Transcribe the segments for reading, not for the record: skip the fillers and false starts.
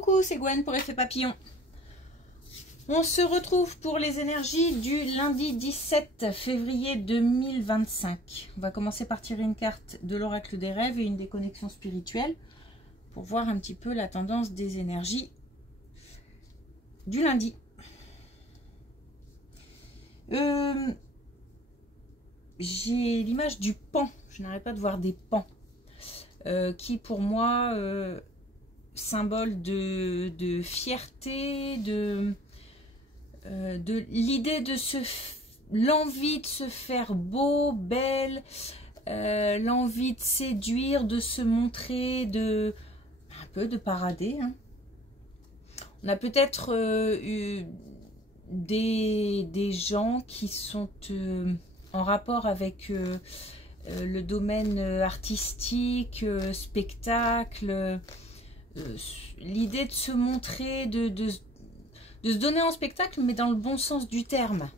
Coucou, c'est Gwen pour Effet Papillon. On se retrouve pour les énergies du lundi 17 février 2025. On va commencer par tirer une carte de l'oracle des rêves et une des connexions spirituelles pour voir un petit peu la tendance des énergies du lundi. J'ai l'image du pan. Je n'arrête pas de voir des pans qui pour moi symbole de fierté, de l'idée de l'envie de se faire beau, belle, l'envie de séduire, de se montrer, un peu de parader. Hein. On a peut-être des gens qui sont en rapport avec le domaine artistique, spectacle, l'idée de se montrer, de se donner en spectacle, mais dans le bon sens du terme.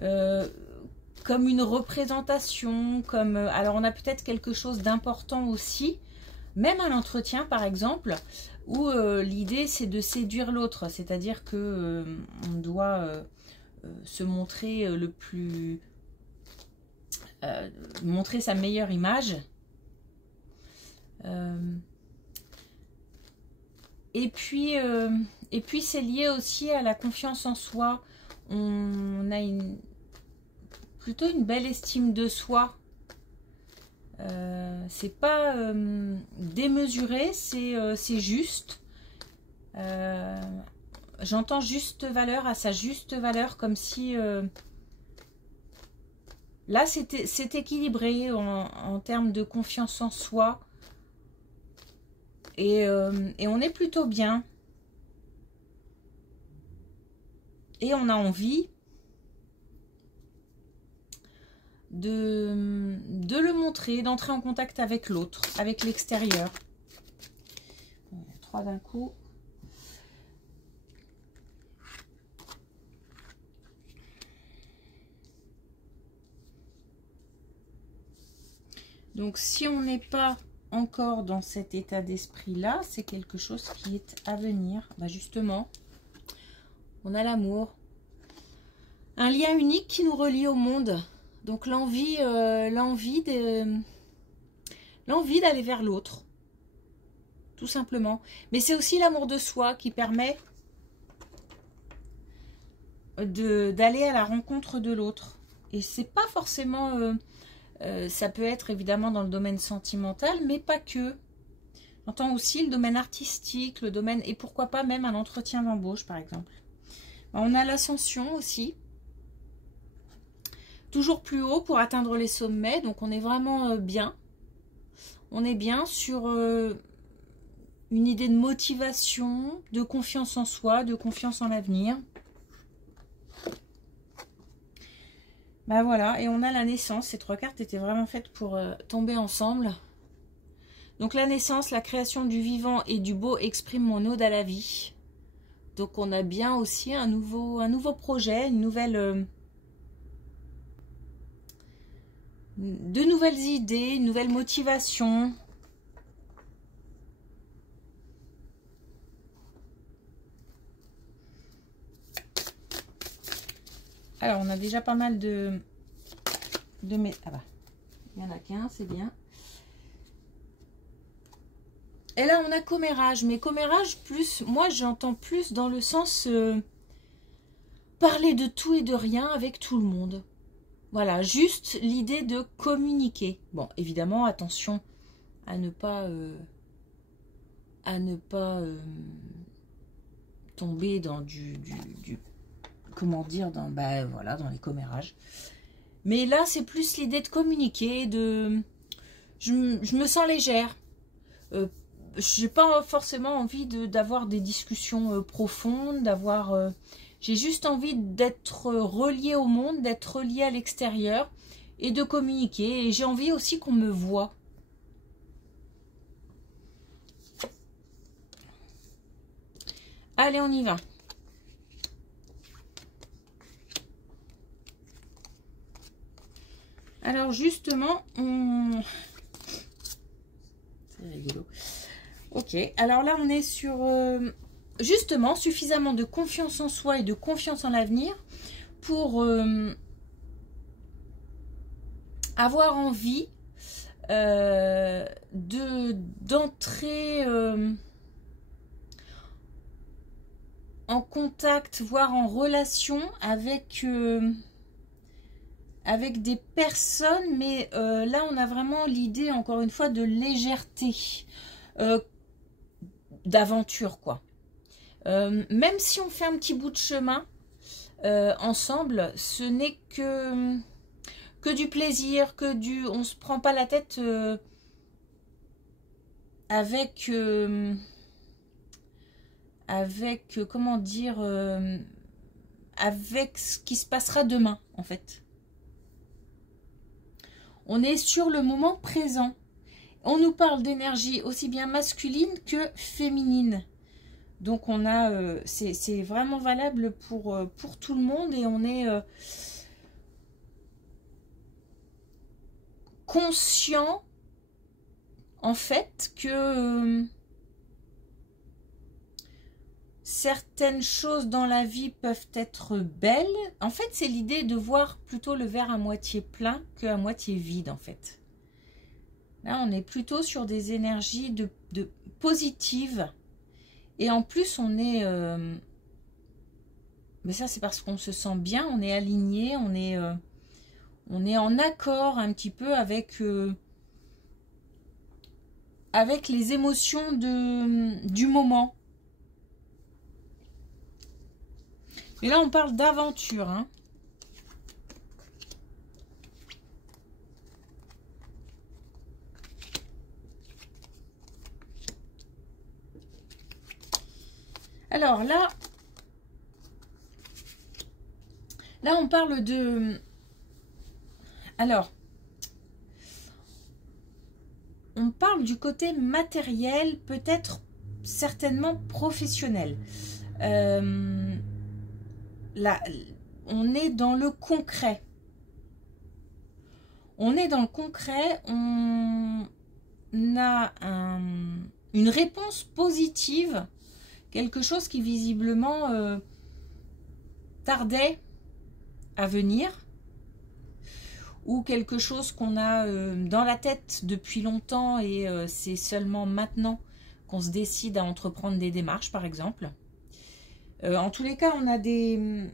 Comme une représentation, comme alors on a peut-être quelque chose d'important aussi, même à l'entretien par exemple, où l'idée c'est de séduire l'autre, c'est-à-dire que on doit se montrer le plus... montrer sa meilleure image. Et puis c'est lié aussi à la confiance en soi. On a plutôt une belle estime de soi. C'est pas démesuré, c'est juste. J'entends juste valeur, à sa juste valeur, comme si là c'est équilibré en termes de confiance en soi. Et on est plutôt bien. Et on a envie de le montrer, d'entrer en contact avec l'autre, avec l'extérieur. 3 d'un coup. Donc si on n'est pas encore dans cet état d'esprit là, c'est quelque chose qui est à venir. Bah justement, on a l'amour, un lien unique qui nous relie au monde. Donc l'envie d'aller vers l'autre, tout simplement. Mais c'est aussi l'amour de soi qui permet d'aller à la rencontre de l'autre. Et c'est pas forcément ça peut être évidemment dans le domaine sentimental, mais pas que. J'entends aussi le domaine artistique, le domaine, et pourquoi pas même un entretien d'embauche par exemple. On a l'ascension aussi. Toujours plus haut pour atteindre les sommets, donc on est vraiment bien. On est bien sur une idée de motivation, de confiance en soi, de confiance en l'avenir. Ben voilà, et on a la naissance. Ces 3 cartes étaient vraiment faites pour tomber ensemble. Donc la naissance, la création du vivant et du beau exprime mon ode à la vie. Donc on a bien aussi un nouveau projet, une nouvelle... de nouvelles idées, une nouvelle motivation. Alors, on a déjà pas mal de mes... Ah bah, il n'y en a qu'un, c'est bien. Et là, on a commérage. Mais commérage, plus, moi, j'entends plus dans le sens parler de tout et de rien avec tout le monde. Voilà, juste l'idée de communiquer. Bon, évidemment, attention à ne pas tomber dans comment dire, dans les commérages. Mais là, c'est plus l'idée de communiquer, je me sens légère. J'ai pas forcément envie d'avoir des discussions profondes, j'ai juste envie d'être reliée au monde, d'être reliée à l'extérieur et de communiquer. Et j'ai envie aussi qu'on me voie. Allez, on y va. Alors justement, c'est rigolo. Ok, alors là on est sur justement suffisamment de confiance en soi et de confiance en l'avenir pour avoir envie d'entrer en contact, voire en relation avec avec des personnes, mais là on a vraiment l'idée encore une fois de légèreté, d'aventure quoi. Même si on fait un petit bout de chemin ensemble, ce n'est que du plaisir, on se prend pas la tête avec comment dire, avec ce qui se passera demain en fait. On est sur le moment présent. On nous parle d'énergie aussi bien masculine que féminine. Donc on a, c'est vraiment valable pour tout le monde et on est conscient en fait que certaines choses dans la vie peuvent être belles. En fait, c'est l'idée de voir plutôt le verre à moitié plein qu'à moitié vide en fait. Là, on est plutôt sur des énergies de positives. Et en plus, on est... mais ça, c'est parce qu'on se sent bien, on est aligné, on est en accord un petit peu avec les émotions du moment. Et là, on parle d'aventure, hein. Alors là, on parle de... Alors, on parle du côté matériel, peut-être certainement professionnel. Là, on est dans le concret. On est dans le concret, on a une réponse positive, quelque chose qui visiblement tardait à venir, ou quelque chose qu'on a dans la tête depuis longtemps et c'est seulement maintenant qu'on se décide à entreprendre des démarches, par exemple. En tous les cas, on a des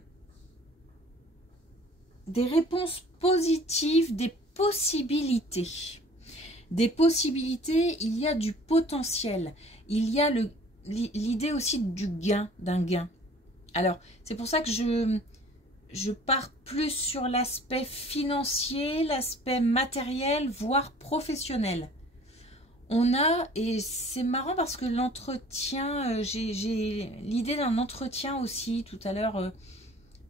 réponses positives, des possibilités. Des possibilités, il y a du potentiel. Il y a l'idée aussi du gain, d'un gain. Alors, c'est pour ça que je pars plus sur l'aspect financier, l'aspect matériel, voire professionnel. On a, et c'est marrant parce que l'entretien, j'ai l'idée d'un entretien aussi. Tout à l'heure,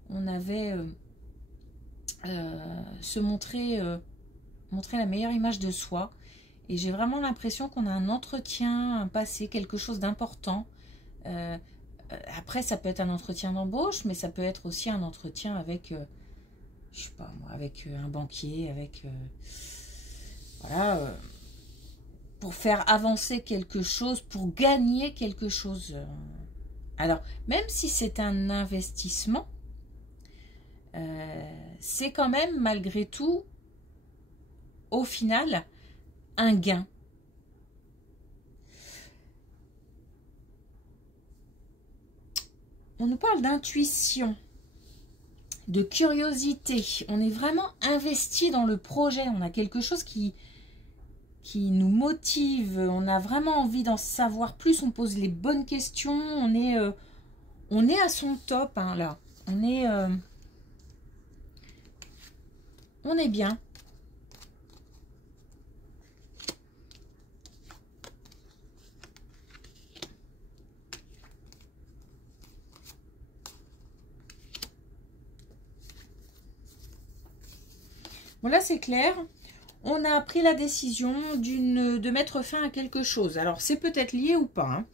on avait se montrer la meilleure image de soi. Et j'ai vraiment l'impression qu'on a un entretien, un passé, quelque chose d'important. Après, ça peut être un entretien d'embauche, mais ça peut être aussi un entretien avec, je sais pas moi, avec un banquier, avec... voilà... pour faire avancer quelque chose, pour gagner quelque chose. Alors, même si c'est un investissement, c'est quand même, malgré tout, au final, un gain. On nous parle d'intuition, de curiosité. On est vraiment investi dans le projet. On a quelque chose qui nous motive, on a vraiment envie d'en savoir plus, on pose les bonnes questions, on est à son top, hein, là. On est bien. Bon, là, c'est clair. On a pris la décision de mettre fin à quelque chose. Alors, c'est peut-être lié ou pas.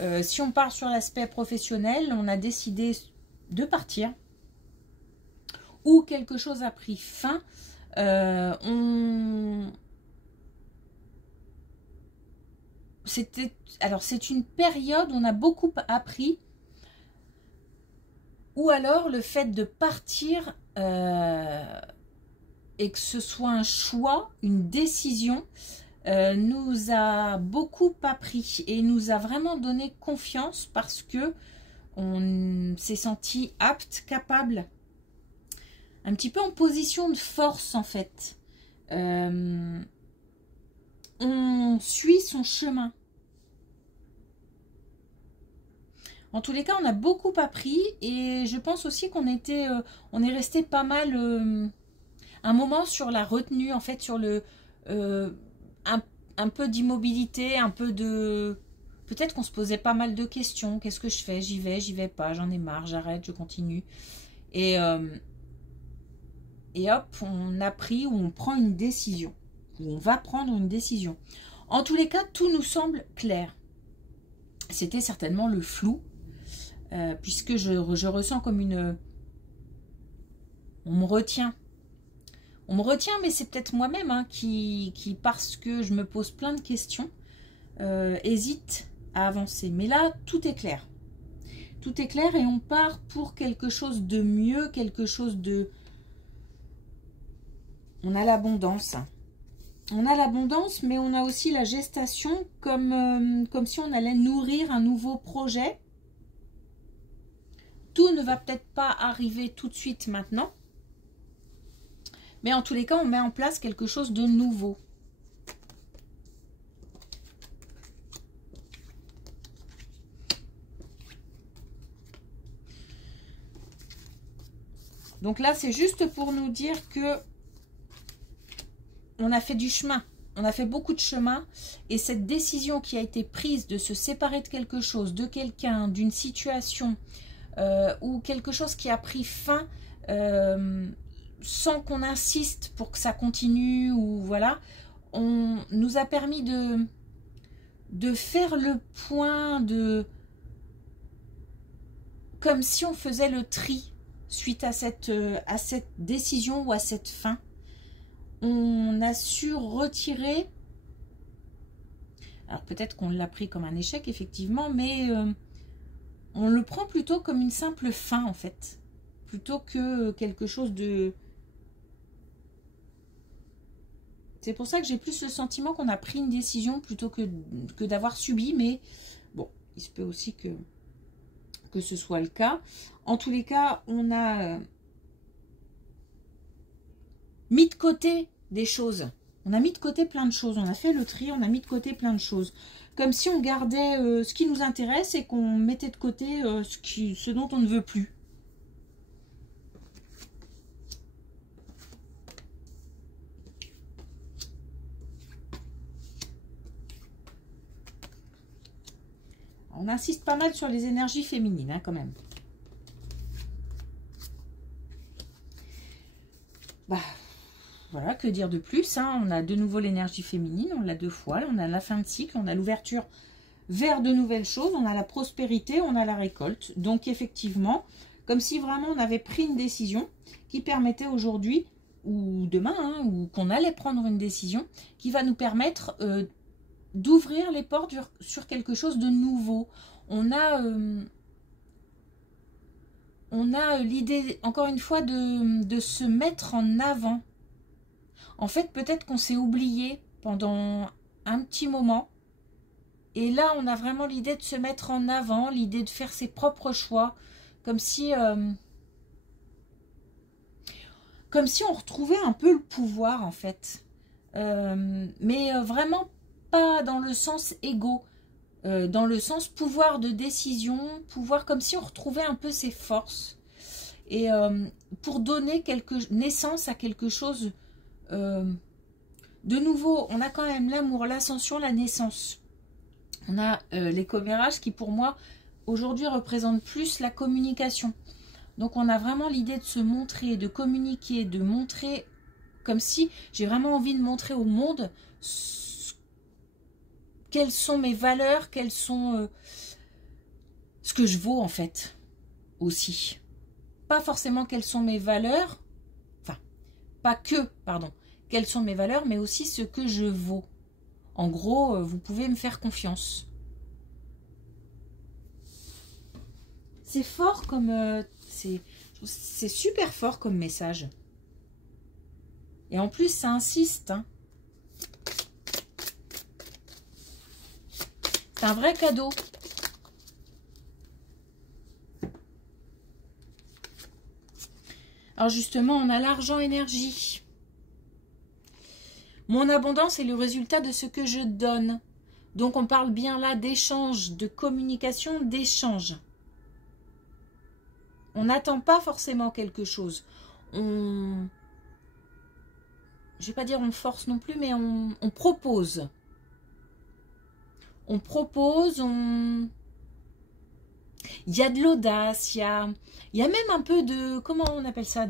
Hein. Si on part sur l'aspect professionnel, on a décidé de partir. Ou quelque chose a pris fin. alors c'est une période où on a beaucoup appris, ou alors le fait de partir et que ce soit un choix, une décision, nous a beaucoup appris et nous a vraiment donné confiance parce que on s'est senti apte, capable, un petit peu en position de force en fait. On suit son chemin. En tous les cas, on a beaucoup appris et je pense aussi qu'on était, on est resté pas mal un moment sur la retenue, en fait, sur le un peu d'immobilité, un peu de... Peut-être qu'on se posait pas mal de questions. Qu'est-ce que je fais? J'y vais pas, j'en ai marre, j'arrête, je continue. Et hop, on a pris ou on prend une décision. Ou on va prendre une décision. En tous les cas, tout nous semble clair. C'était certainement le flou. Puisque je ressens comme une... On me retient. On me retient, mais c'est peut-être moi-même hein, qui, parce que je me pose plein de questions, hésite à avancer. Mais là, tout est clair. Tout est clair et on part pour quelque chose de mieux, quelque chose de... On a l'abondance. On a l'abondance, mais on a aussi la gestation comme si on allait nourrir un nouveau projet. Tout ne va peut-être pas arriver tout de suite maintenant. Mais en tous les cas, on met en place quelque chose de nouveau. Donc là, c'est juste pour nous dire que on a fait du chemin. On a fait beaucoup de chemin. Et cette décision qui a été prise de se séparer de quelque chose, de quelqu'un, d'une situation... ou quelque chose qui a pris fin sans qu'on insiste pour que ça continue ou voilà, on nous a permis de faire le point, comme si on faisait le tri suite à cette décision ou à cette fin. On a su retirer, alors peut-être qu'on l'a pris comme un échec effectivement, mais on le prend plutôt comme une simple fin, en fait. Plutôt que quelque chose de... C'est pour ça que j'ai plus le sentiment qu'on a pris une décision plutôt que d'avoir subi. Mais bon, il se peut aussi que ce soit le cas. En tous les cas, on a mis de côté des choses. On a mis de côté plein de choses. On a fait le tri, on a mis de côté plein de choses. Comme si on gardait ce qui nous intéresse et qu'on mettait de côté ce dont on ne veut plus. On insiste pas mal sur les énergies féminines, hein, quand même. Bah, voilà, que dire de plus hein. On a de nouveau l'énergie féminine, on l'a 2 fois. On a la fin de cycle, on a l'ouverture vers de nouvelles choses, on a la prospérité, on a la récolte. Donc effectivement, comme si vraiment on avait pris une décision qui permettait aujourd'hui, ou demain, hein, ou qu'on allait prendre une décision, qui va nous permettre d'ouvrir les portes sur quelque chose de nouveau. On a l'idée, encore une fois, de se mettre en avant. En fait, peut-être qu'on s'est oublié pendant un petit moment. Et là, on a vraiment l'idée de se mettre en avant, l'idée de faire ses propres choix. Comme si on retrouvait un peu le pouvoir, en fait. Mais vraiment pas dans le sens égo. Dans le sens pouvoir de décision, pouvoir comme si on retrouvait un peu ses forces. Et pour donner naissance à quelque chose de nouveau, on a quand même l'amour, l'ascension, la naissance. On a les commérages qui pour moi aujourd'hui représentent plus la communication. Donc on a vraiment l'idée de se montrer, de communiquer, de montrer comme si j'ai vraiment envie de montrer au monde quelles sont mes valeurs, quelles sont ce que je vaux en fait aussi. Pas forcément quelles sont mes valeurs, enfin pas que, pardon, quelles sont mes valeurs, mais aussi ce que je vaux. En gros, vous pouvez me faire confiance. C'est fort comme... c'est super fort comme message. Et en plus, ça insiste. Hein. C'est un vrai cadeau. Alors justement, on a l'argent énergie. Mon abondance est le résultat de ce que je donne. Donc on parle bien là d'échange, de communication, d'échange. On n'attend pas forcément quelque chose. Je vais pas dire on force non plus, mais on propose. On propose, il y a de l'audace, il y a même un peu de, comment on appelle ça,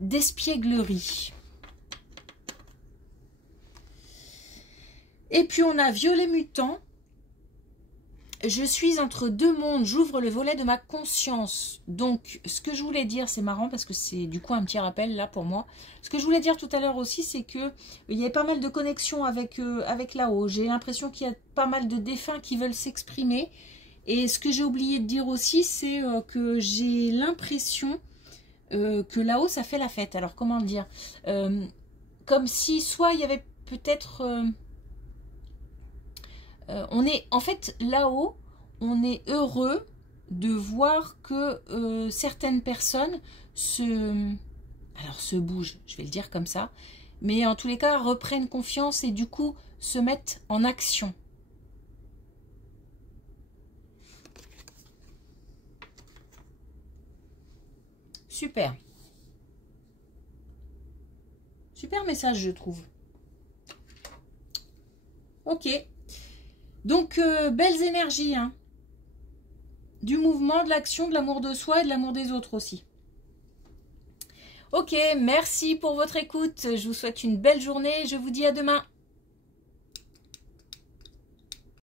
d'espièglerie. Et puis on a violet mutant. Je suis entre deux mondes, j'ouvre le volet de ma conscience. Donc, ce que je voulais dire, c'est marrant parce que c'est du coup un petit rappel là pour moi. Ce que je voulais dire tout à l'heure aussi, c'est que il y a pas mal de connexions avec là-haut. J'ai l'impression qu'il y a pas mal de défunts qui veulent s'exprimer. Et ce que j'ai oublié de dire aussi, c'est que j'ai l'impression que là-haut, ça fait la fête. Alors, comment le dire, comme si soit il y avait peut-être... on est en fait là-haut, on est heureux de voir que certaines personnes se bougent, je vais le dire comme ça, mais en tous les cas reprennent confiance et du coup se mettent en action. Super. Super message, je trouve. Ok. Donc, belles énergies, hein. Du mouvement, de l'action, de l'amour de soi et de l'amour des autres aussi. Ok, merci pour votre écoute. Je vous souhaite une belle journée. Je vous dis à demain.